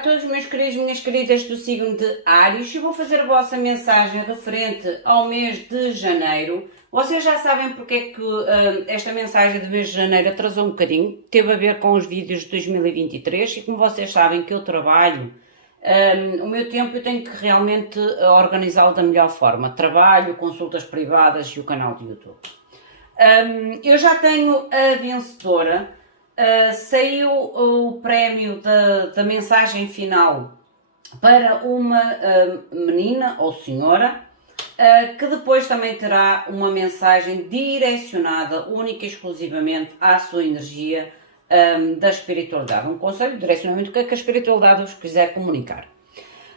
a todos meus queridos e minhas queridas do signo de Áries. Eu vou fazer a vossa mensagem referente ao mês de janeiro. Vocês já sabem porque é que esta mensagem do mês de janeiro atrasou um bocadinho. Teve a ver com os vídeos de 2023 e como vocês sabem que eu trabalho, o meu tempo eu tenho que realmente organizá-lo da melhor forma. Trabalho, consultas privadas e o canal de YouTube. Eu já tenho a vencedora. Saiu o prémio da mensagem final para uma menina ou senhora, que depois também terá uma mensagem direcionada única e exclusivamente à sua energia da espiritualidade. Um conselho, direcionamento, o que é que a espiritualidade vos quiser comunicar.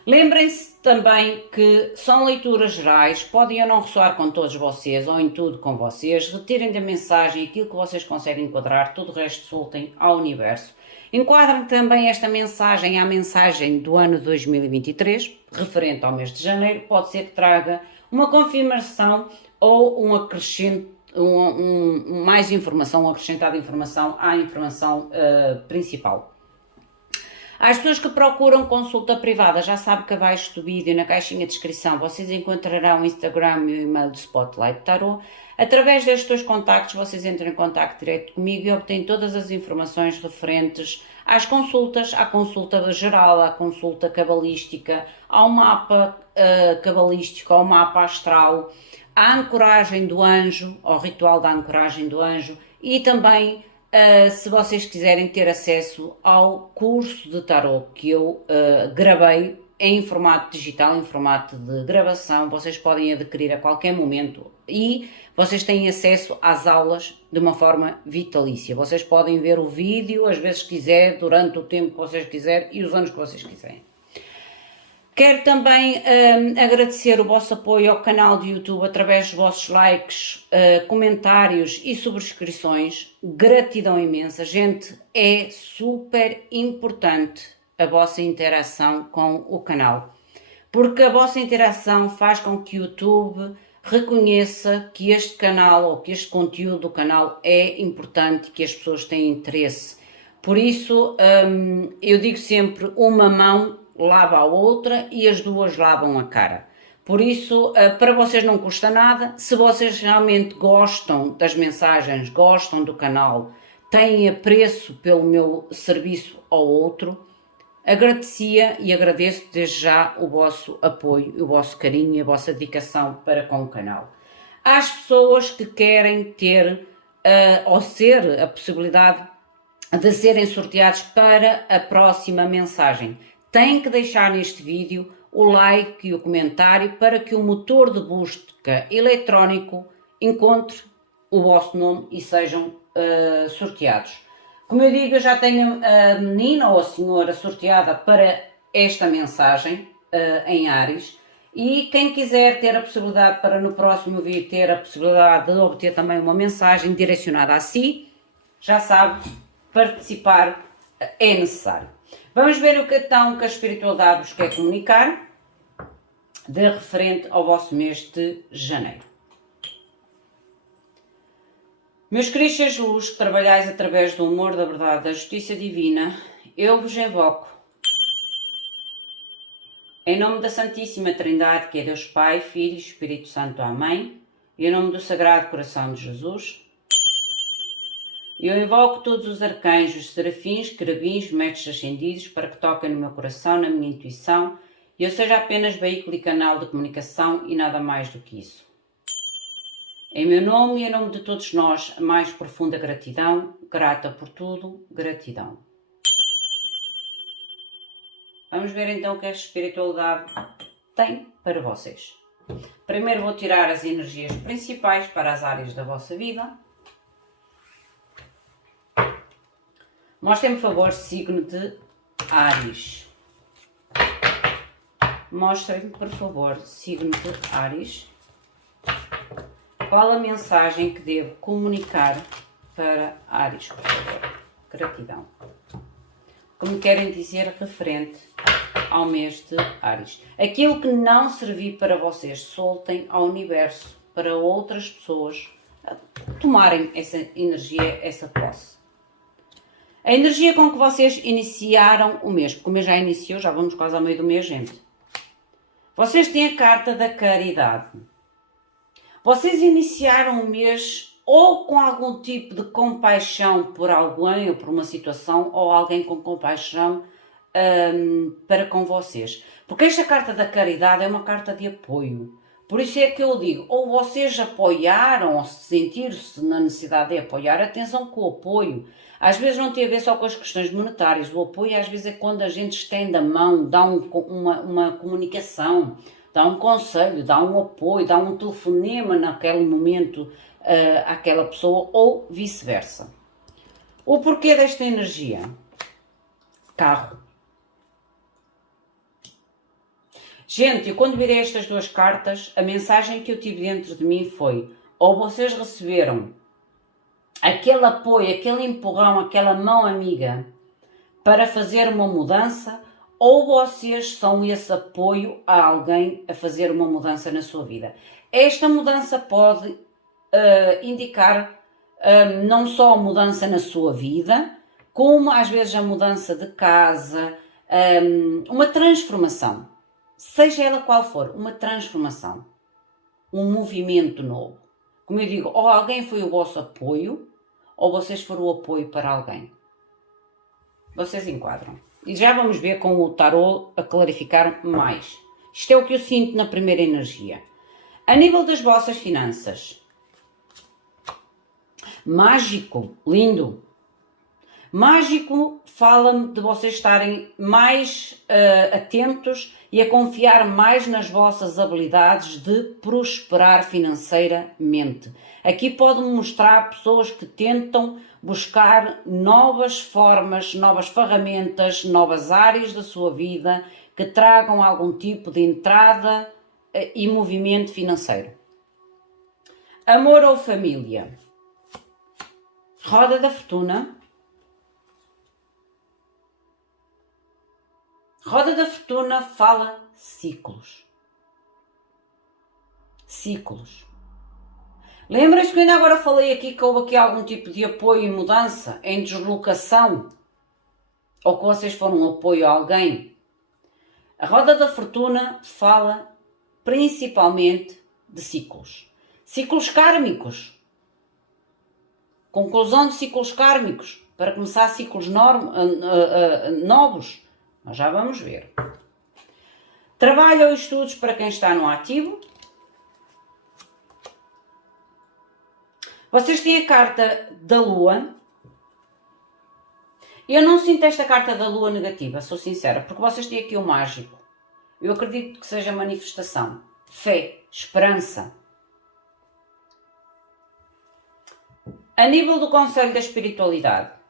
Lembrem-se também que são leituras gerais, podem ou não ressoar com todos vocês ou em tudo com vocês, retirem da mensagem aquilo que vocês conseguem enquadrar, todo o resto soltem ao universo. Enquadrem também esta mensagem à mensagem do ano 2023, referente ao mês de janeiro, pode ser que traga uma confirmação ou um acrescento, mais informação, um acrescentado informação à informação principal. Às pessoas que procuram consulta privada, já sabem que abaixo do vídeo, na caixinha de descrição, vocês encontrarão o Instagram e o e-mail do Spotlight Tarot. Através destes dois contactos, vocês entram em contacto direto comigo e obtêm todas as informações referentes às consultas, à consulta geral, à consulta cabalística, ao mapa cabalístico, ao mapa astral, à ancoragem do anjo, ao ritual da ancoragem do anjo e também se vocês quiserem ter acesso ao curso de tarot que eu gravei em formato digital, em formato de gravação, vocês podem adquirir a qualquer momento e vocês têm acesso às aulas de uma forma vitalícia. Vocês podem ver o vídeo às vezes que quiser, durante o tempo que vocês quiserem e os anos que vocês quiserem. Quero também agradecer o vosso apoio ao canal de YouTube através dos vossos likes, comentários e subscrições. Gratidão imensa. Gente, é super importante a vossa interação com o canal. Porque a vossa interação faz com que o YouTube reconheça que este canal ou que este conteúdo do canal é importante e que as pessoas têm interesse. Por isso, eu digo sempre, uma mão lava a outra e as duas lavam a cara. Por isso, para vocês não custa nada. Se vocês realmente gostam das mensagens, gostam do canal, têm apreço pelo meu serviço ao outro, agradecia e agradeço desde já o vosso apoio, o vosso carinho e a vossa dedicação para com o canal. Às pessoas que querem ter ou ser a possibilidade de serem sorteados para a próxima mensagem, têm que deixar neste vídeo o like e o comentário para que o motor de busca eletrónico encontre o vosso nome e sejam sorteados. Como eu digo, eu já tenho a menina ou a senhora sorteada para esta mensagem em Áries e quem quiser ter a possibilidade para no próximo vídeo ter a possibilidade de obter também uma mensagem direcionada a si, já sabe, participar é necessário. Vamos ver o que então que a espiritualidade vos quer comunicar de referente ao vosso mês de janeiro. Meus queridos seres de luz, que trabalhais através do amor, da verdade, da justiça divina, eu vos invoco em nome da Santíssima Trindade, que é Deus Pai, Filho e Espírito Santo. Amém. E em nome do Sagrado Coração de Jesus, eu invoco todos os arcanjos, serafins, querubins, mestres ascendidos, para que toquem no meu coração, na minha intuição, e eu seja apenas veículo e canal de comunicação e nada mais do que isso. Em meu nome e em nome de todos nós, a mais profunda gratidão, grata por tudo, gratidão. Vamos ver então o que a espiritualidade tem para vocês. Primeiro vou tirar as energias principais para as áreas da vossa vida. Mostrem-me, por favor, signo de Áries. Mostrem-me, por favor, signo de Áries. Qual a mensagem que devo comunicar para Áries, por favor? Gratidão. Como querem dizer referente ao mês de Áries. Aquilo que não servir para vocês, soltem ao universo, para outras pessoas tomarem essa energia, essa posse. A energia com que vocês iniciaram o mês, porque o mês já iniciou, já vamos quase ao meio do mês, gente. Vocês têm a carta da caridade. Vocês iniciaram o mês ou com algum tipo de compaixão por alguém ou por uma situação, ou alguém com compaixão para com vocês. Porque esta carta da caridade é uma carta de apoio. Por isso é que eu digo, ou vocês apoiaram, ou sentir-se na necessidade de apoiar, atenção com o apoio. Às vezes não tem a ver só com as questões monetárias. O apoio às vezes é quando a gente estende a mão, dá uma comunicação, dá um conselho, dá um apoio, dá um telefonema naquele momento àquela pessoa ou vice-versa. O porquê desta energia? Carro. Gente, eu quando virei estas duas cartas, a mensagem que eu tive dentro de mim foi: ou vocês receberam aquele apoio, aquele empurrão, aquela mão amiga para fazer uma mudança, ou vocês são esse apoio a alguém a fazer uma mudança na sua vida. Esta mudança pode indicar não só a mudança na sua vida, como às vezes a mudança de casa, uma transformação. Seja ela qual for, uma transformação, um movimento novo. Como eu digo, ou alguém foi o vosso apoio, ou vocês foram o apoio para alguém. Vocês enquadram. E já vamos ver com o tarot a clarificar mais. Isto é o que eu sinto na primeira energia. A nível das vossas finanças. Mágico, lindo. Mágico fala-me de vocês estarem mais atentos e a confiar mais nas vossas habilidades de prosperar financeiramente. Aqui pode-me mostrar pessoas que tentam buscar novas formas, novas ferramentas, novas áreas da sua vida que tragam algum tipo de entrada e movimento financeiro. Amor ou família? Roda da fortuna. Roda da fortuna fala ciclos. Ciclos. Lembra-se que eu ainda agora falei aqui que houve aqui algum tipo de apoio e mudança em deslocação? Ou que vocês foram um apoio a alguém? A roda da fortuna fala principalmente de ciclos. Ciclos kármicos. Conclusão de ciclos kármicos. Para começar ciclos novos. Nós já vamos ver. Trabalho ou estudos para quem está no ativo. Vocês têm a carta da Lua. Eu não sinto esta carta da Lua negativa, sou sincera, porque vocês têm aqui o mágico. Eu acredito que seja manifestação, fé, esperança. A nível do conselho da espiritualidade.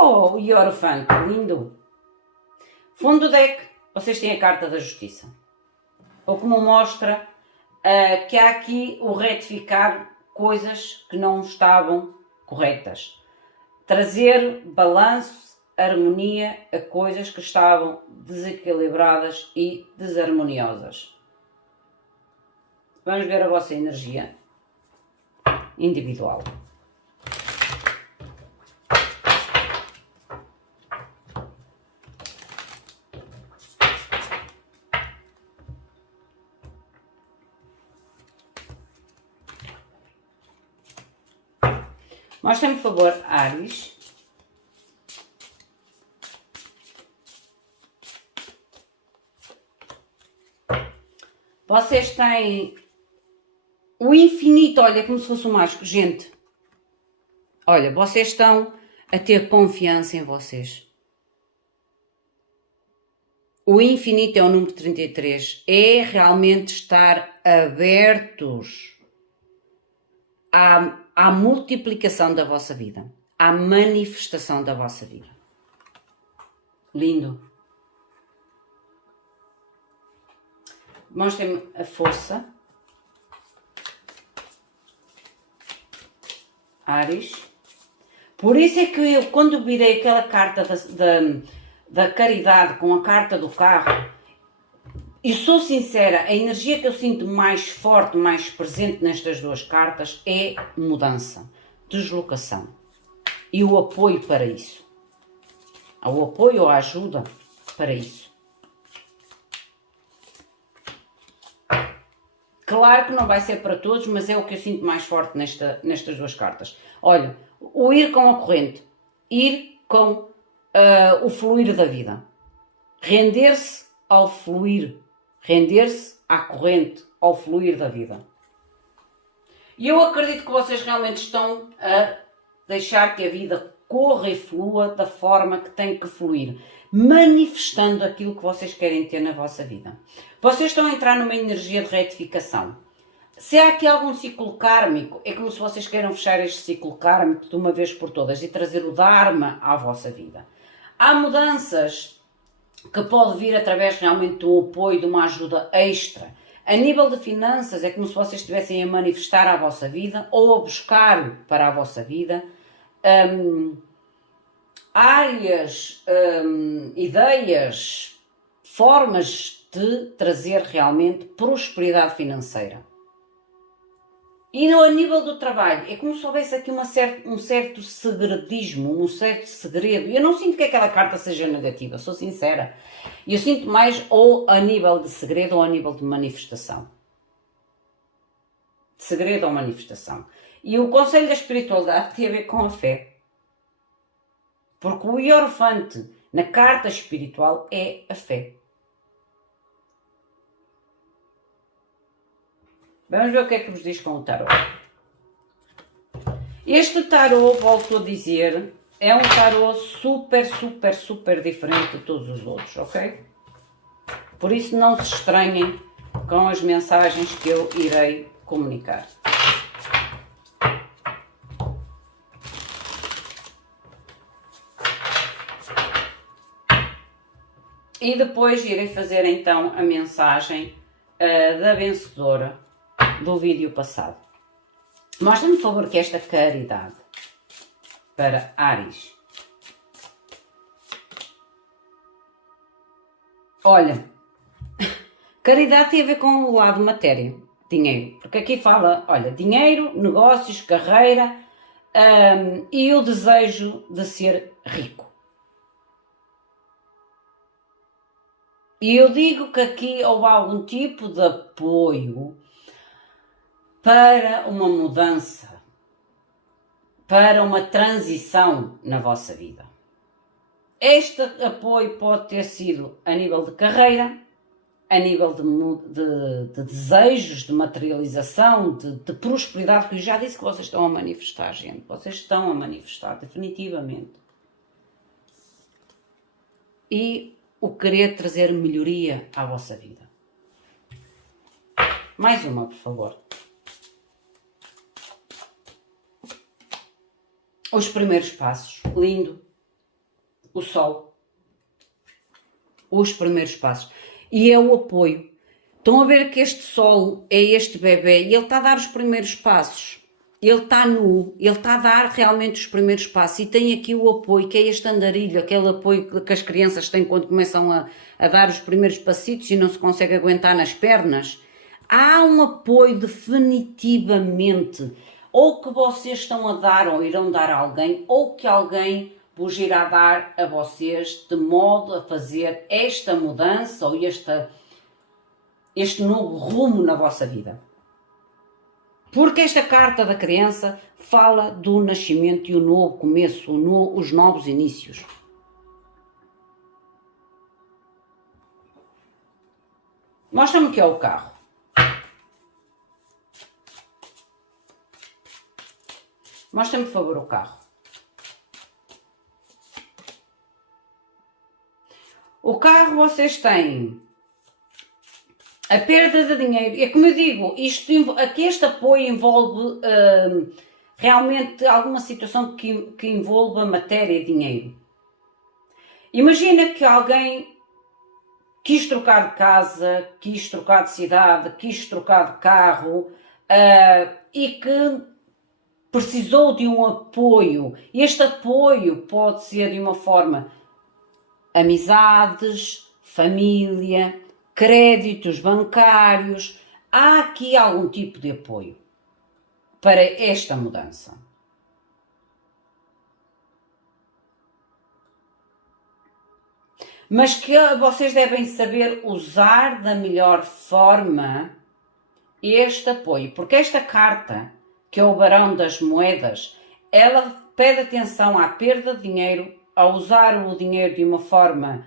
Oh, o Hierofanto, lindo! Fundo do deck, vocês têm a carta da justiça. Ou como mostra que há aqui o retificar coisas que não estavam corretas. Trazer balanço, harmonia a coisas que estavam desequilibradas e desarmoniosas. Vamos ver a vossa energia individual. Mostra-me, por favor, Áries. Vocês têm o infinito, olha, como se fosse o mágico. Gente, olha, vocês estão a ter confiança em vocês. O infinito é o número 33. É realmente estar abertos à multiplicação da vossa vida, à manifestação da vossa vida. Lindo. Mostrem-me a força. Áries. Por isso é que eu, quando virei aquela carta da caridade com a carta do carro, e sou sincera, a energia que eu sinto mais forte, mais presente nestas duas cartas é mudança, deslocação. e o apoio para isso. O apoio ou a ajuda para isso. Claro que não vai ser para todos, mas é o que eu sinto mais forte nestas duas cartas. Olha, o ir com a corrente, ir com o fluir da vida. Render-se ao fluir, render-se à corrente, ao fluir da vida. E eu acredito que vocês realmente estão a deixar que a vida corra e flua da forma que tem que fluir, manifestando aquilo que vocês querem ter na vossa vida. Vocês estão a entrar numa energia de retificação. Se há aqui algum ciclo kármico, é como se vocês queiram fechar este ciclo kármico de uma vez por todas e trazer o Dharma à vossa vida. Há mudanças que pode vir através realmente do apoio, de uma ajuda extra. A nível de finanças, é como se vocês estivessem a manifestar à vossa vida ou a buscar para a vossa vida áreas, ideias, formas de trazer realmente prosperidade financeira. E no nível do trabalho, é como se houvesse aqui um certo segredismo, um certo segredo. Eu não sinto que aquela carta seja negativa, sou sincera. Eu sinto mais ou a nível de segredo ou a nível de manifestação. Segredo ou manifestação. E o conselho da espiritualidade tem a ver com a fé. Porque o hierofante na carta espiritual é a fé. Vamos ver o que é que vos diz com o tarot. Este tarot, volto a dizer, é um tarot super, super, super diferente de todos os outros, ok? Por isso não se estranhem com as mensagens que eu irei comunicar. E depois irei fazer então a mensagem da vencedora do vídeo passado. Mostra-me, por favor, que esta caridade para Áries. Olha, caridade tem a ver com o lado matéria, dinheiro. Porque aqui fala, olha, dinheiro, negócios, carreira e o desejo de ser rico. E eu digo que aqui houve algum tipo de apoio para uma mudança, para uma transição na vossa vida. Este apoio pode ter sido a nível de carreira, a nível de desejos, de materialização, de prosperidade, que eu já disse que vocês estão a manifestar, gente. Vocês estão a manifestar, definitivamente. E o querer trazer melhoria à vossa vida. Mais uma, por favor. Os primeiros passos. Lindo. O sol. Os primeiros passos. E é o apoio. Estão a ver que este sol é este bebê e ele está a dar os primeiros passos. Ele está nu, ele está a dar realmente os primeiros passos e tem aqui o apoio, que é este andarilho, aquele apoio que as crianças têm quando começam a dar os primeiros passitos e não se consegue aguentar nas pernas. Há um apoio definitivamente, ou que vocês estão a dar ou irão dar a alguém, ou que alguém vos irá dar a vocês, de modo a fazer esta mudança ou este novo rumo na vossa vida. Porque esta carta da criança fala do nascimento e o novo começo, os novos inícios. Mostra-me o que é o carro. Mostra-me, por favor, o carro. O carro vocês têm a perda de dinheiro. É como eu digo, aqui este apoio envolve realmente alguma situação que envolva matéria e dinheiro. Imagina que alguém quis trocar de casa, quis trocar de cidade, quis trocar de carro e que precisou de um apoio. Este apoio pode ser de uma forma amizades, família, créditos bancários. Há aqui algum tipo de apoio para esta mudança. mas que vocês devem saber usar da melhor forma este apoio, porque esta carta, que é o Barão das Moedas, ela pede atenção à perda de dinheiro, a usar o dinheiro de uma forma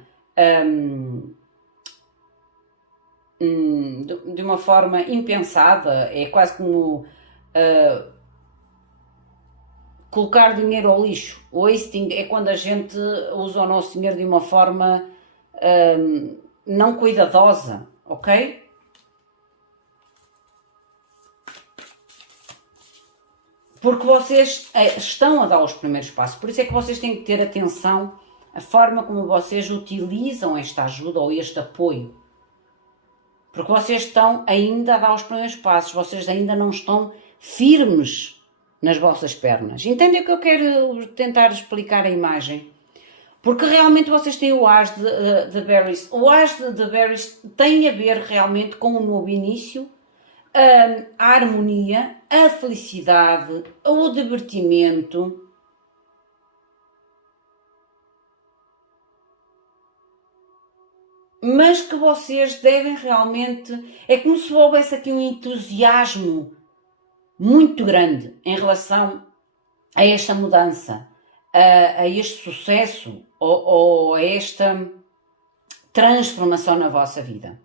impensada, é quase como colocar dinheiro ao lixo. O wasting é quando a gente usa o nosso dinheiro de uma forma não cuidadosa, ok? Porque vocês estão a dar os primeiros passos, por isso é que vocês têm que ter atenção à forma como vocês utilizam esta ajuda ou este apoio. Porque vocês estão ainda a dar os primeiros passos, vocês ainda não estão firmes nas vossas pernas. Entendem o que eu quero tentar explicar a imagem? Porque realmente vocês têm o As de Berries. O As de Berries tem a ver realmente com o novo início, a harmonia, a felicidade, o divertimento. Mas que vocês devem realmente... É como se houvesse aqui um entusiasmo muito grande em relação a esta mudança, a este sucesso ou a esta transformação na vossa vida.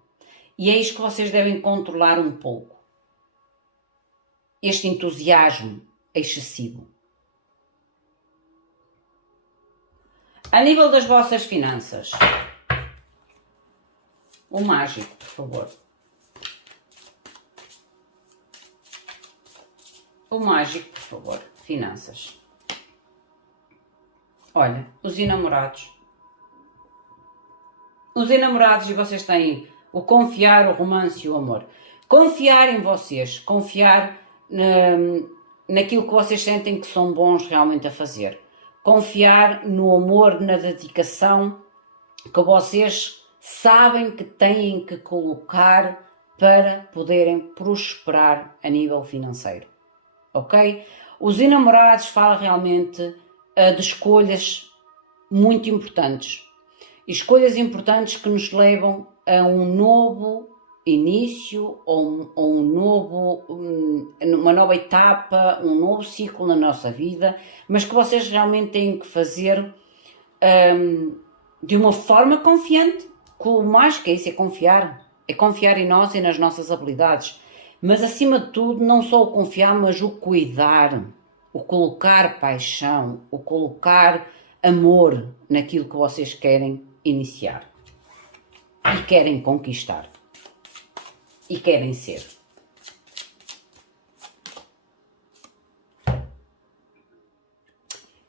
E é isto que vocês devem controlar um pouco. Este entusiasmo excessivo. A nível das vossas finanças, o mágico, por favor. O mágico, por favor. Finanças. Olha, os enamorados. Os enamorados, e vocês têm o confiar, o romance e o amor. Confiar em vocês, confiar naquilo que vocês sentem que são bons realmente a fazer. Confiar no amor, na dedicação que vocês sabem que têm que colocar para poderem prosperar a nível financeiro. Ok? Os enamorados falam realmente de escolhas muito importantes. Escolhas importantes que nos levam a um novo início ou uma nova etapa, um novo ciclo na nossa vida, mas que vocês realmente têm que fazer de uma forma confiante. Que o mágico é isso, é confiar em nós e nas nossas habilidades, mas acima de tudo não só o confiar, mas o cuidar, o colocar paixão, o colocar amor naquilo que vocês querem iniciar e querem conquistar e querem ser.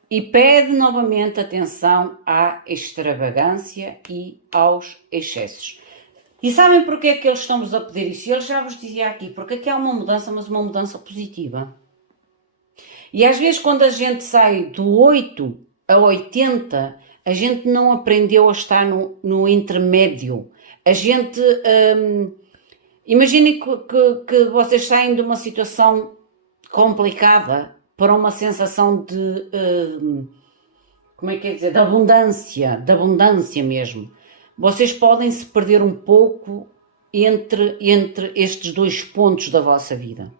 E pede novamente atenção à extravagância e aos excessos. E sabem porque é que eles estão-vos a pedir isso? Eles já vos dizia aqui, porque aqui há uma mudança, mas uma mudança positiva. E às vezes quando a gente sai do 8 a 80, a gente não aprendeu a estar no intermédio. A gente... imaginem que vocês saem de uma situação complicada para uma sensação de, como é que é dizer, de abundância mesmo. Vocês podem se perder um pouco entre estes dois pontos da vossa vida.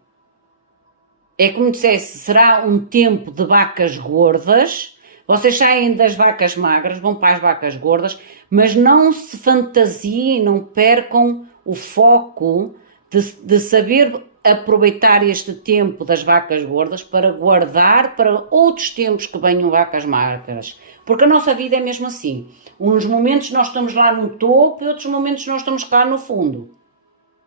É como dissesse, será um tempo de vacas gordas, vocês saem das vacas magras, vão para as vacas gordas, mas não se fantasiem, não percam o foco de saber aproveitar este tempo das vacas gordas para guardar para outros tempos que venham vacas magras. Porque a nossa vida é mesmo assim. Uns momentos nós estamos lá no topo e outros momentos nós estamos cá no fundo.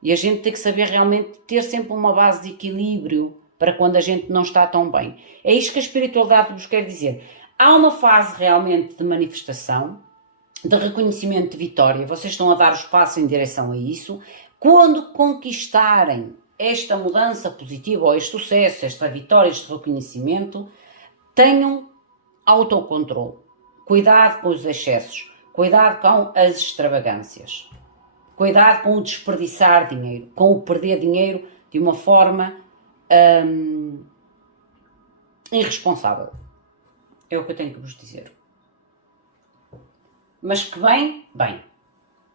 E a gente tem que saber realmente ter sempre uma base de equilíbrio para quando a gente não está tão bem. É isto que a espiritualidade vos quer dizer. Há uma fase realmente de manifestação, de reconhecimento de vitória. Vocês estão a dar os passos em direção a isso. Quando conquistarem esta mudança positiva, ou este sucesso, esta vitória, este reconhecimento, tenham autocontrole. Cuidado com os excessos. Cuidado com as extravagâncias. Cuidado com o desperdiçar dinheiro, com o perder dinheiro de uma forma irresponsável. É o que eu tenho que vos dizer. mas que bem, bem.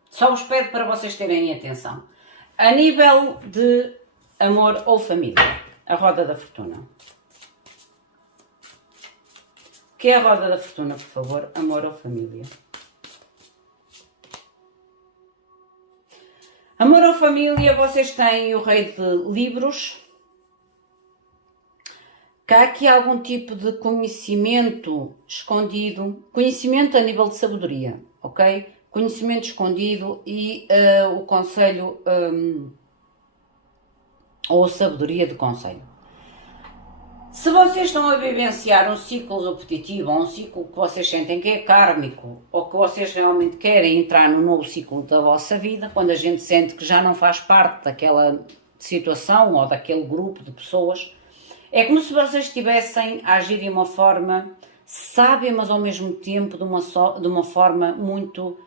Só vos pedo para vocês terem atenção. A nível de amor ou família, a roda da fortuna. O que é a roda da fortuna, por favor? Amor ou família? Amor ou família, vocês têm o rei de livros. Que há aqui algum tipo de conhecimento escondido, conhecimento a nível de sabedoria, ok? Conhecimento escondido e o conselho, ou sabedoria de conselho. Se vocês estão a vivenciar um ciclo repetitivo, ou um ciclo que vocês sentem que é kármico, ou que vocês realmente querem entrar num novo ciclo da vossa vida, quando a gente sente que já não faz parte daquela situação ou daquele grupo de pessoas, é como se vocês estivessem a agir de uma forma sábia, mas ao mesmo tempo de uma forma muito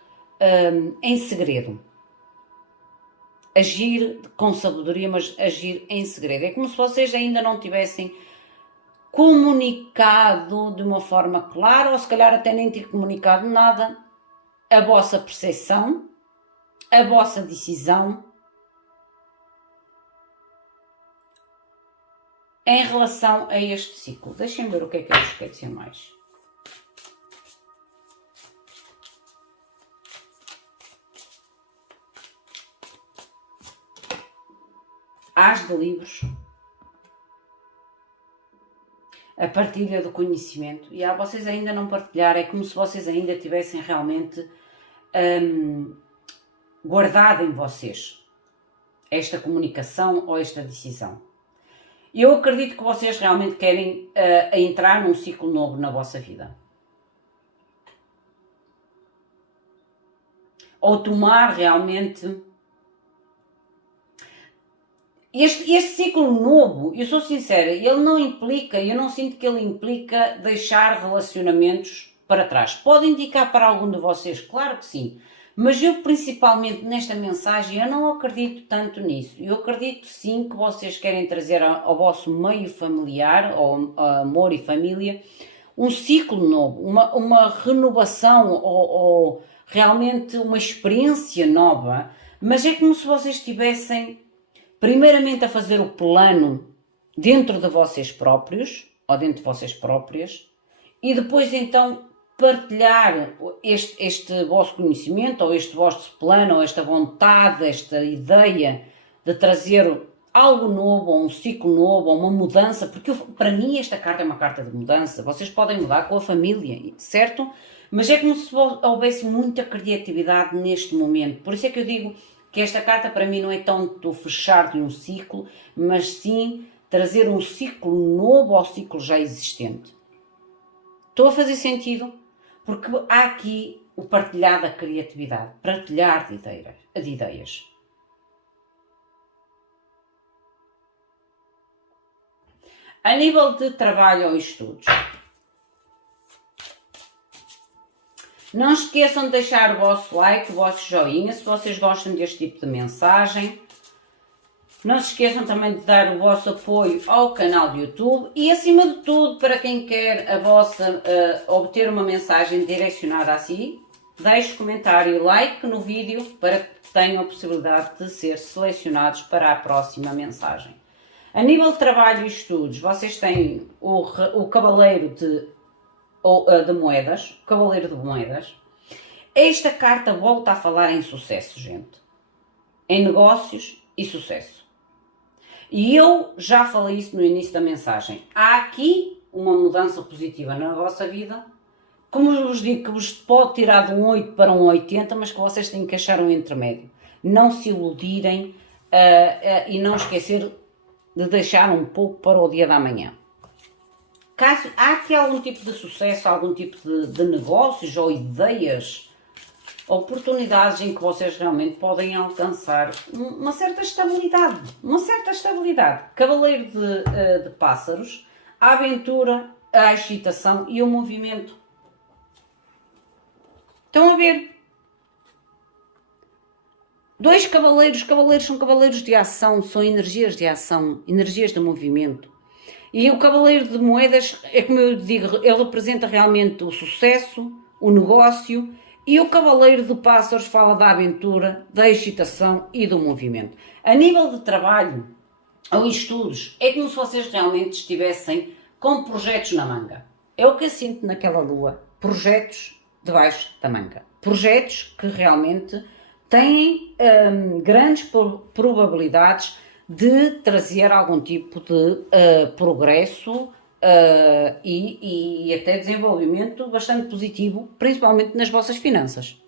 em segredo. Agir com sabedoria, mas agir em segredo. É como se vocês ainda não tivessem comunicado de uma forma clara, ou se calhar até nem ter comunicado nada, a vossa percepção, a vossa decisão, em relação a este ciclo. Deixem ver o que é que eu vos quero dizer mais. As de livros. A partilha do conhecimento. E vocês ainda não partilharam, é como se vocês ainda tivessem realmente guardado em vocês esta comunicação ou esta decisão. Eu acredito que vocês realmente querem entrar num ciclo novo na vossa vida. Ou tomar realmente... Este ciclo novo, eu sou sincera, ele não implica, eu não sinto que ele implica deixar relacionamentos para trás. Pode indicar para algum de vocês, claro que sim. Mas eu, principalmente nesta mensagem, eu não acredito tanto nisso. Eu acredito sim que vocês querem trazer ao vosso meio familiar, ao amor e família, um ciclo novo, uma renovação ou realmente uma experiência nova. Mas é como se vocês estivessem, primeiramente, a fazer o plano dentro de vocês próprios, ou dentro de vocês próprias, e depois então partilhar este vosso conhecimento, ou este vosso plano, ou esta vontade, esta ideia de trazer algo novo, ou um ciclo novo, ou uma mudança, porque para mim esta carta é uma carta de mudança. Vocês podem mudar com a família, certo? Mas é como se houvesse muita criatividade neste momento. Por isso é que eu digo que esta carta para mim não é tanto fechar de um ciclo, mas sim trazer um ciclo novo ao ciclo já existente. Estou a fazer sentido? Porque há aqui o partilhar da criatividade, partilhar de ideias. A nível de trabalho ou estudos, não esqueçam de deixar o vosso like, o vosso joinha, se vocês gostam deste tipo de mensagem. Não se esqueçam também de dar o vosso apoio ao canal do YouTube e, acima de tudo, para quem quer obter uma mensagem direcionada a si, deixe comentário e like no vídeo para que tenham a possibilidade de ser selecionados para a próxima mensagem. A nível de trabalho e estudos, vocês têm o Cavaleiro de Moedas, o Cavaleiro de Moedas. Esta carta volta a falar em sucesso, gente. Em negócios e sucesso. E eu já falei isso no início da mensagem. Há aqui uma mudança positiva na vossa vida. Como eu vos digo, que vos pode tirar de um 8 para um 80, mas que vocês têm que achar um intermédio. Não se iludirem e não esquecer de deixar um pouco para o dia da manhã. Caso há aqui algum tipo de sucesso, algum tipo de negócios ou ideias, oportunidades em que vocês realmente podem alcançar uma certa estabilidade. Cavaleiro de pássaros, a aventura, a excitação e o movimento. Estão a ver? Dois cavaleiros são cavaleiros de ação, são energias de ação, energias de movimento. E o Cavaleiro de Moedas, é como eu digo, ele representa realmente o sucesso, o negócio E o Cavaleiro de Pássaros fala da aventura, da excitação e do movimento. A nível de trabalho ou estudos, é como se vocês realmente estivessem com projetos na manga. É o que eu sinto naquela lua. Projetos debaixo da manga. Projetos que realmente têm grandes probabilidades de trazer algum tipo de progresso e até desenvolvimento bastante positivo, principalmente nas vossas finanças.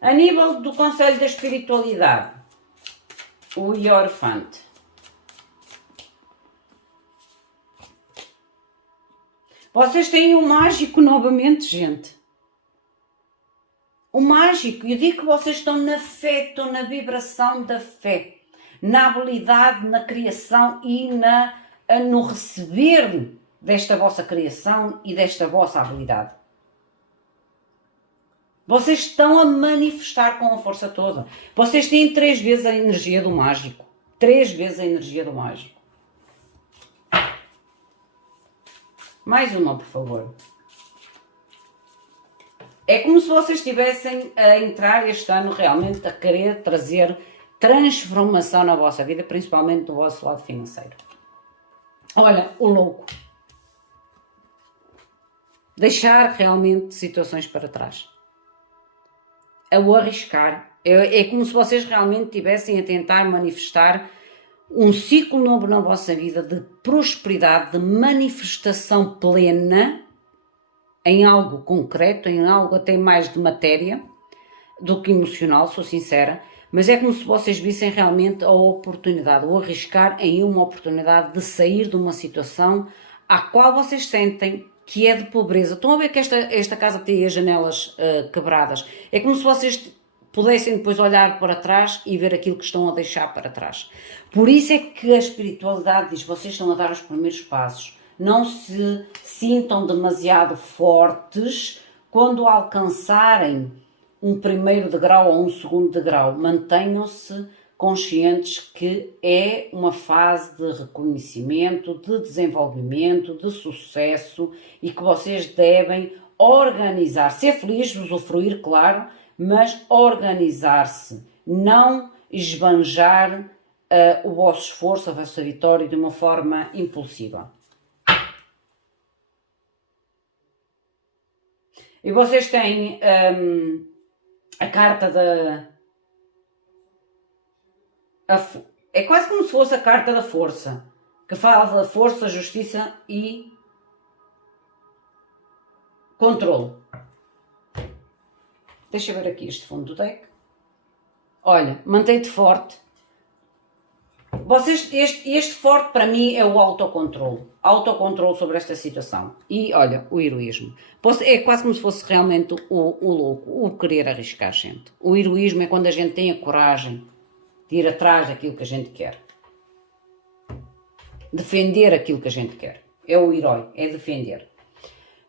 A nível do Conselho da Espiritualidade, o Hierophante. Vocês têm o mágico novamente, gente. O mágico, eu digo que vocês estão na fé, estão na vibração da fé, na habilidade, na criação e no receber desta vossa criação e desta vossa habilidade. Vocês estão a manifestar com a força toda. Vocês têm 3 vezes a energia do mágico. 3 vezes a energia do mágico. Mais uma, por favor. É como se vocês estivessem a entrar este ano realmente a querer trazer transformação na vossa vida, principalmente do vosso lado financeiro. Olha, o louco. Deixar realmente situações para trás. O arriscar. É como se vocês realmente estivessem a tentar manifestar um ciclo novo na vossa vida de prosperidade, de manifestação plena em algo concreto, em algo até mais de matéria do que emocional, sou sincera, mas é como se vocês vissem realmente a oportunidade, ou arriscar em uma oportunidade de sair de uma situação à qual vocês sentem que é de pobreza. Estão a ver que esta casa tem as janelas quebradas. É como se vocês pudessem depois olhar para trás e ver aquilo que estão a deixar para trás. Por isso é que a espiritualidade diz, vocês estão a dar os primeiros passos. Não se sintam demasiado fortes quando alcançarem um primeiro degrau ou um segundo degrau. Mantenham-se conscientes que é uma fase de reconhecimento, de desenvolvimento, de sucesso e que vocês devem organizar, ser felizes, usufruir, claro, mas organizar-se, não esbanjar o vosso esforço, a vossa vitória de uma forma impulsiva. E vocês têm a carta da... é quase como se fosse a carta da força, que fala da força, justiça e controle. Deixa eu ver aqui este fundo do deck. Olha, mantém-te forte. Este forte para mim é o autocontrole. Autocontrole sobre esta situação. E olha, o heroísmo. É quase como se fosse realmente o louco, o querer arriscar, gente. O heroísmo é quando a gente tem a coragem de ir atrás daquilo que a gente quer. Defender aquilo que a gente quer. É o herói, é defender.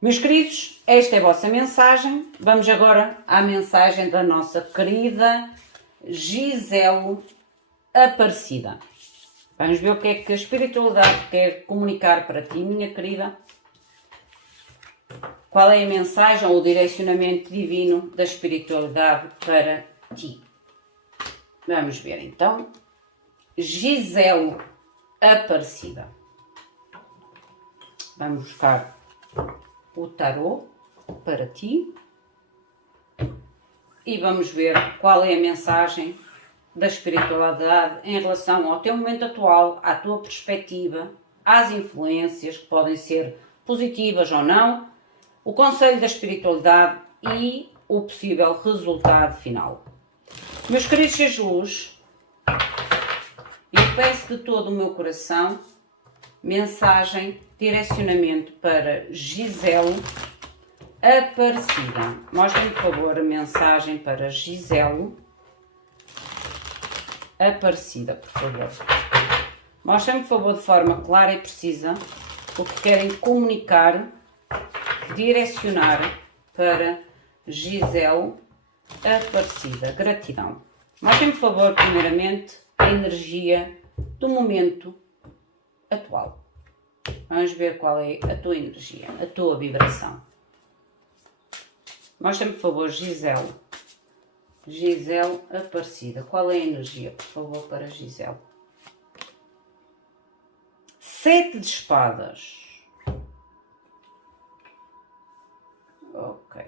Meus queridos, esta é a vossa mensagem. Vamos agora à mensagem da nossa querida Gisele Aparecida. Vamos ver o que é que a espiritualidade quer comunicar para ti, minha querida. Qual é a mensagem ou o direcionamento divino da espiritualidade para ti? Vamos ver então. Gisele Aparecida. Vamos buscar o tarô para ti e vamos ver qual é a mensagem da espiritualidade em relação ao teu momento atual, à tua perspectiva, às influências que podem ser positivas ou não, o conselho da espiritualidade e o possível resultado final. Meus queridos seres luz, eu peço de todo o meu coração mensagem, direcionamento para Gisele Aparecida. Mostrem, por favor, a mensagem para Gisele Aparecida, por favor. Mostrem, por favor, de forma clara e precisa o que querem comunicar, direcionar para Gisele Aparecida. Gratidão. Mostrem, por favor, primeiramente, a energia do momento atual. Vamos ver qual é a tua energia, a tua vibração. Mostra-me, por favor, Gisele. Gisele Aparecida. Qual é a energia, por favor, para Gisele? 7 de espadas. Ok.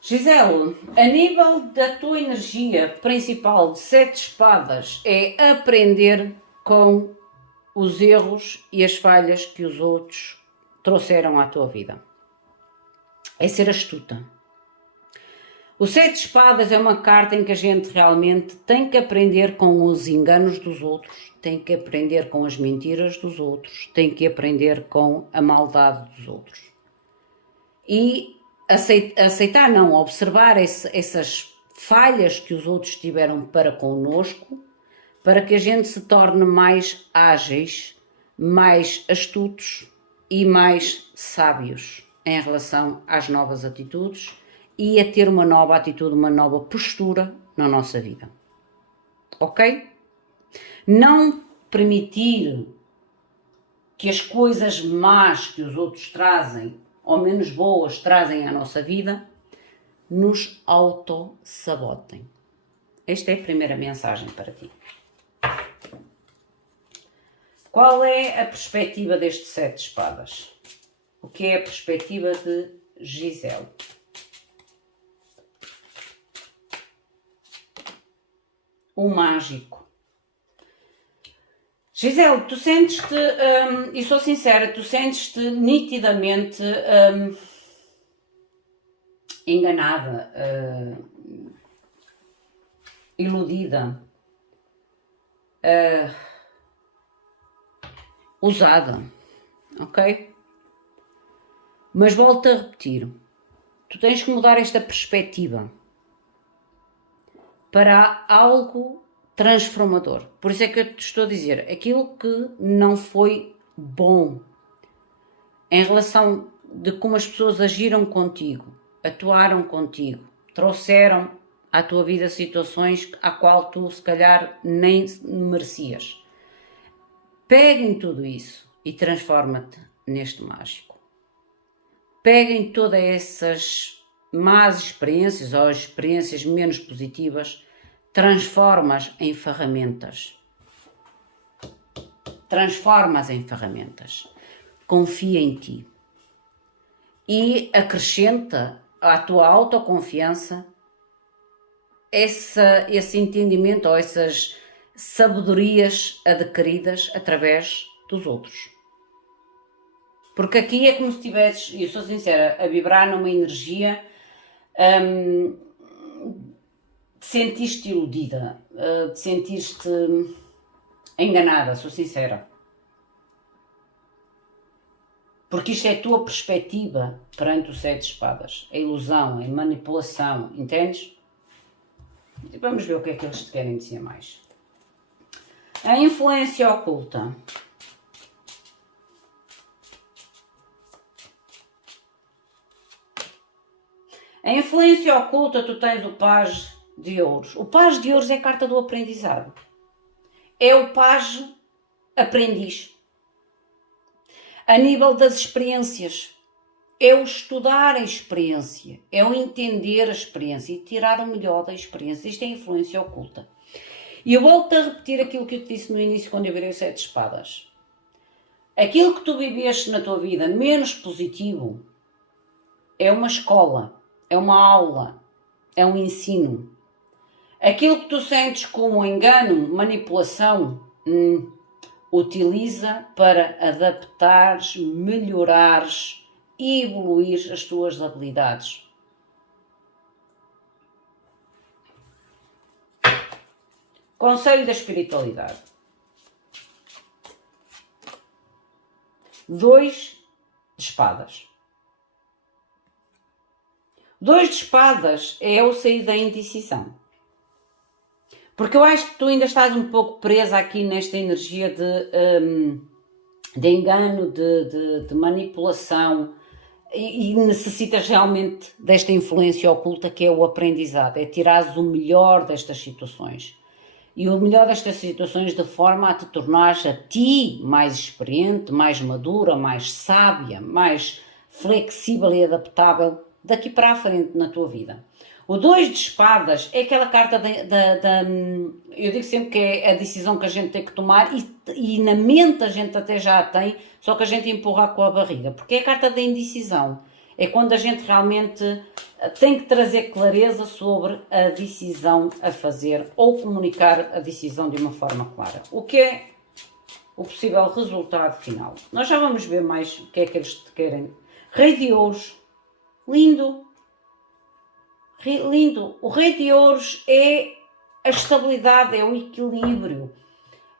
Gisele, a nível da tua energia principal de 7 espadas é aprender com os erros e as falhas que os outros trouxeram à tua vida. É ser astuta. O 7 de espadas é uma carta em que a gente realmente tem que aprender com os enganos dos outros, tem que aprender com as mentiras dos outros, tem que aprender com a maldade dos outros. E aceitar não, observar essas falhas que os outros tiveram para connosco, para que a gente se torne mais ágeis, mais astutos e mais sábios em relação às novas atitudes e a ter uma nova atitude, uma nova postura na nossa vida. Ok? Não permitir que as coisas más que os outros trazem, ou menos boas, trazem à nossa vida, nos auto-sabotem. Esta é a primeira mensagem para ti. Qual é a perspectiva deste 7 de espadas? O que é a perspectiva de Gisele? O mágico. Gisele, tu sentes-te, e sou sincera, tu sentes-te nitidamente enganada, iludida, usada, ok? Mas volto a repetir, tu tens que mudar esta perspectiva para algo transformador. Por isso é que eu te estou a dizer, aquilo que não foi bom em relação de como as pessoas agiram contigo, atuaram contigo, trouxeram à tua vida situações a qual tu se calhar nem merecias. Pega em tudo isso e transforma-te neste mágico. Pega em todas essas más experiências ou experiências menos positivas, transformas em ferramentas. Transformas em ferramentas. Confia em ti. E acrescenta à tua autoconfiança esse entendimento ou essas sabedorias adquiridas através dos outros. Porque aqui é como se estivesses, e eu sou sincera, a vibrar numa energia de sentir-te iludida, de sentir-te enganada, sou sincera. Porque isto é a tua perspectiva perante o 7 de espadas. A ilusão, a manipulação, entendes? E vamos ver o que é que eles te querem dizer mais. A influência oculta. A influência oculta, tu tens o Page de Ouros. O Page de Ouros é a carta do aprendizado. É o Page aprendiz. A nível das experiências. É o estudar a experiência. É o entender a experiência e tirar o melhor da experiência. Isto é a influência oculta. E eu volto a repetir aquilo que eu te disse no início quando eu virei o 7 de espadas. Aquilo que tu viveste na tua vida menos positivo é uma escola. É uma aula, é um ensino. Aquilo que tu sentes como engano, manipulação, utiliza para adaptares, melhorares e evoluir as tuas habilidades. Conselho da espiritualidade. 2 de espadas. 2 de espadas é o sair da indecisão. Porque eu acho que tu ainda estás um pouco presa aqui nesta energia de engano, de manipulação e necessitas realmente desta influência oculta que é o aprendizado, é tirares o melhor destas situações. E o melhor destas situações de forma a te tornares a ti mais experiente, mais madura, mais sábia, mais flexível e adaptável daqui para a frente na tua vida. O 2 de espadas é aquela carta eu digo sempre que é a decisão que a gente tem que tomar e na mente a gente até já a tem, só que a gente empurra com a barriga, porque é a carta da indecisão. É quando a gente realmente tem que trazer clareza sobre a decisão a fazer ou comunicar a decisão de uma forma clara. O que é o possível resultado final? Nós já vamos ver mais o que é que eles querem. Rei de Ouros. Lindo. Lindo. O Rei de Ouros é a estabilidade, é o equilíbrio,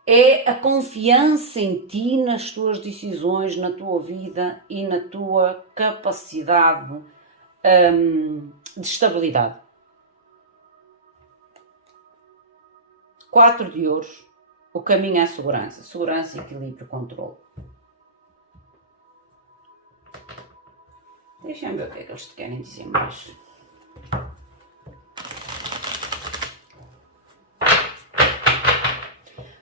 é a confiança em ti, nas tuas decisões, na tua vida e na tua capacidade de estabilidade. 4 de Ouros, o caminho à segurança. Segurança, equilíbrio, controle. Deixa-me ver o que é que eles te querem dizer mais.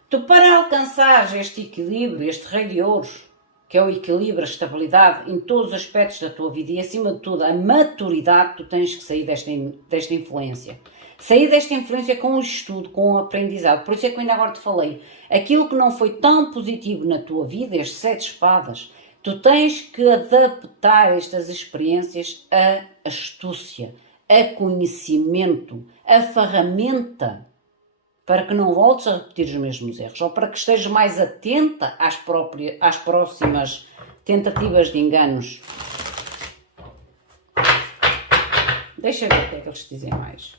Tu, para alcançar este equilíbrio, este Rei de Ouros, que é o equilíbrio, a estabilidade em todos os aspectos da tua vida e, acima de tudo, a maturidade, tu tens que sair desta influência. Sair desta influência com o estudo, com o aprendizado. Por isso é que eu ainda agora te falei. Aquilo que não foi tão positivo na tua vida, estes 7 espadas, tu tens que adaptar estas experiências à astúcia, a conhecimento, a ferramenta, para que não voltes a repetir os mesmos erros, ou para que estejas mais atenta às próximas tentativas de enganos. Deixa ver o que é que eles dizem mais.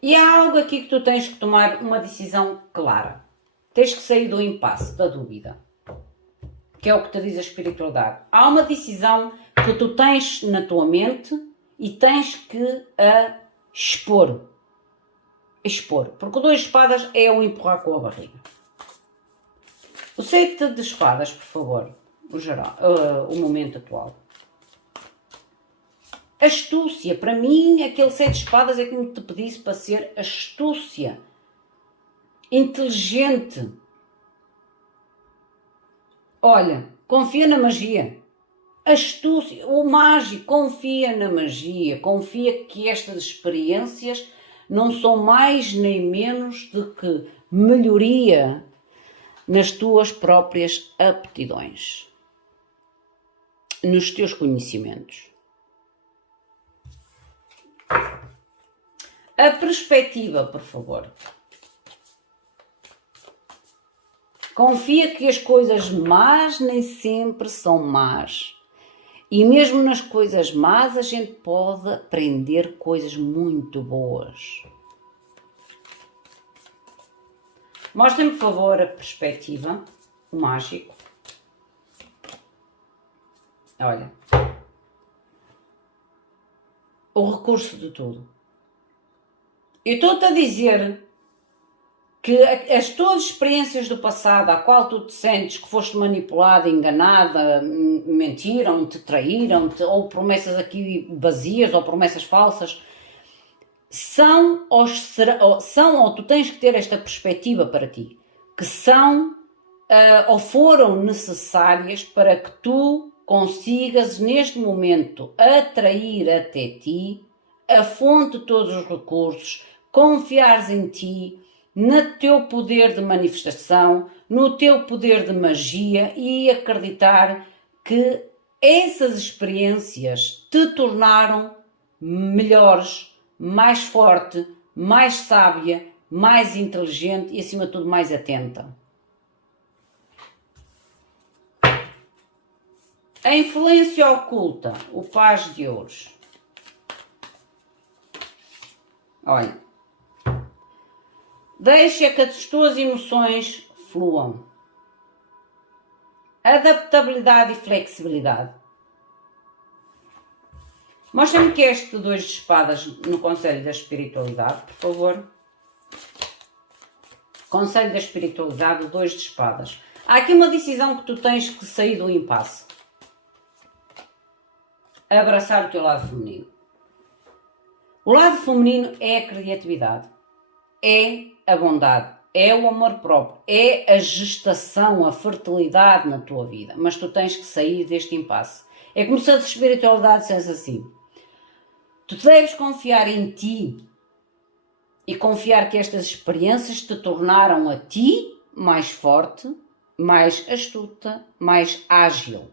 E há algo aqui que tu tens que tomar uma decisão clara. Tens que sair do impasse, da dúvida, que é o que te diz a espiritualidade. Há uma decisão que tu tens na tua mente e tens que a expor. Expor. Porque o 2 de espadas é o empurrar com a barriga. O 7 de espadas, por favor. O momento atual. Astúcia. Para mim, aquele 7 de espadas é como te pedisse para ser astúcia. Inteligente. Olha, confia na magia. Astúcia, o mágico, confia na magia, confia que estas experiências não são mais nem menos do que melhoria nas tuas próprias aptidões, nos teus conhecimentos. A perspectiva, por favor. Confia que as coisas más nem sempre são más. E mesmo nas coisas más a gente pode aprender coisas muito boas. Mostra-me, por favor, a perspectiva, o mágico. Olha. O recurso de tudo. Eu estou-te a dizer que as tuas experiências do passado, a qual tu te sentes que foste manipulada, enganada, mentiram-te, traíram-te, ou promessas aqui vazias, ou promessas falsas, são ou tu tens que ter esta perspectiva para ti, que são ou foram necessárias para que tu consigas neste momento atrair até ti a fonte de todos os recursos, confiares em ti, no teu poder de manifestação, no teu poder de magia e acreditar que essas experiências te tornaram melhores, mais forte, mais sábia, mais inteligente e, acima de tudo, mais atenta. A influência oculta, o Paz de Ouros. Olha. Deixa que as tuas emoções fluam. Adaptabilidade e flexibilidade. Mostra-me que este 2 de espadas no Conselho da Espiritualidade, por favor. Conselho da Espiritualidade, o 2 de espadas. Há aqui uma decisão que tu tens que sair do impasse. Abraçar o teu lado feminino. O lado feminino é a criatividade. É a bondade, é o amor próprio, é a gestação, a fertilidade na tua vida, mas tu tens que sair deste impasse. É como se a espiritualidade dissesse assim, tu deves confiar em ti e confiar que estas experiências te tornaram a ti mais forte, mais astuta, mais ágil.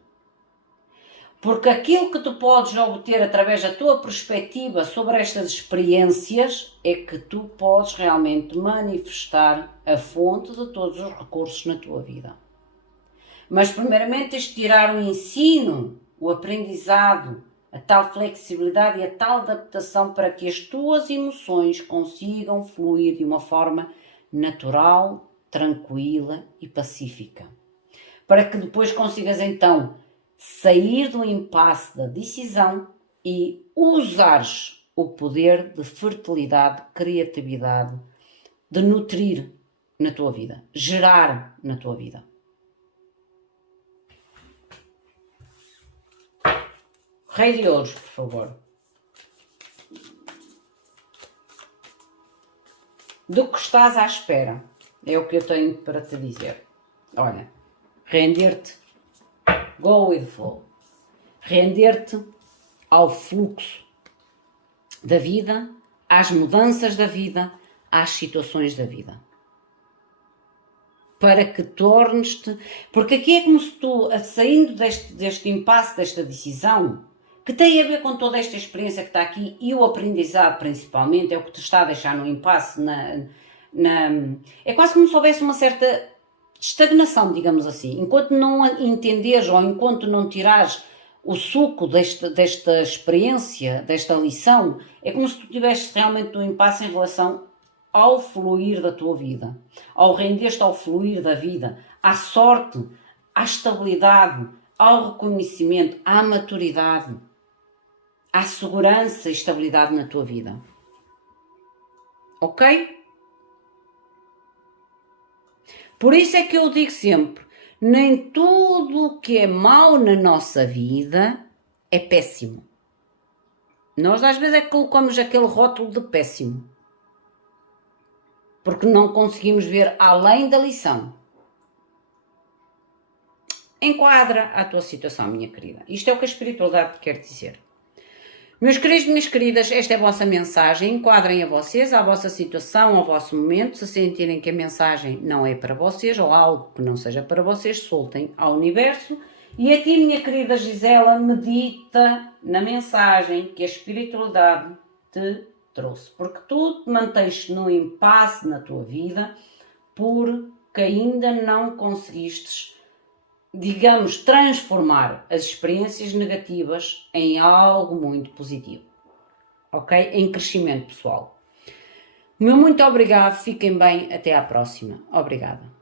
Porque aquilo que tu podes obter através da tua perspectiva sobre estas experiências é que tu podes realmente manifestar a fonte de todos os recursos na tua vida. Mas primeiramente tens de tirar o ensino, o aprendizado, a tal flexibilidade e a tal adaptação para que as tuas emoções consigam fluir de uma forma natural, tranquila e pacífica. Para que depois consigas então sair do impasse da decisão e usares o poder de fertilidade, criatividade, de nutrir na tua vida, gerar na tua vida. Rei de Ouros, por favor. Do que estás à espera, é o que eu tenho para te dizer. Olha, render-te, go with the flow. Render-te ao fluxo da vida, às mudanças da vida, às situações da vida. Para que tornes-te... Porque aqui é como se tu, saindo deste impasse, desta decisão, que tem a ver com toda esta experiência que está aqui e o aprendizado principalmente, é o que te está a deixar no impasse, é quase como se houvesse uma certa estagnação, digamos assim. Enquanto não entenderes ou enquanto não tirares o suco desta experiência, desta lição, é como se tu estivesse realmente no impasse em relação ao fluir da tua vida, ao render-te ao fluir da vida, à sorte, à estabilidade, ao reconhecimento, à maturidade, à segurança e estabilidade na tua vida. Ok? Por isso é que eu digo sempre, nem tudo o que é mau na nossa vida é péssimo. Nós às vezes é que colocamos aquele rótulo de péssimo. Porque não conseguimos ver além da lição. Enquadra a tua situação, minha querida. Isto é o que a espiritualidade quer dizer. Meus queridos e minhas queridas, esta é a vossa mensagem. Enquadrem a vocês, à vossa situação, ao vosso momento. Se sentirem que a mensagem não é para vocês ou algo que não seja para vocês, soltem ao universo. E a ti, minha querida Gisela, medita na mensagem que a espiritualidade te trouxe. Porque tu te mantens num impasse na tua vida porque ainda não conseguistes, digamos, transformar as experiências negativas em algo muito positivo, ok? Em crescimento pessoal. Meu muito obrigado, fiquem bem, até à próxima. Obrigada.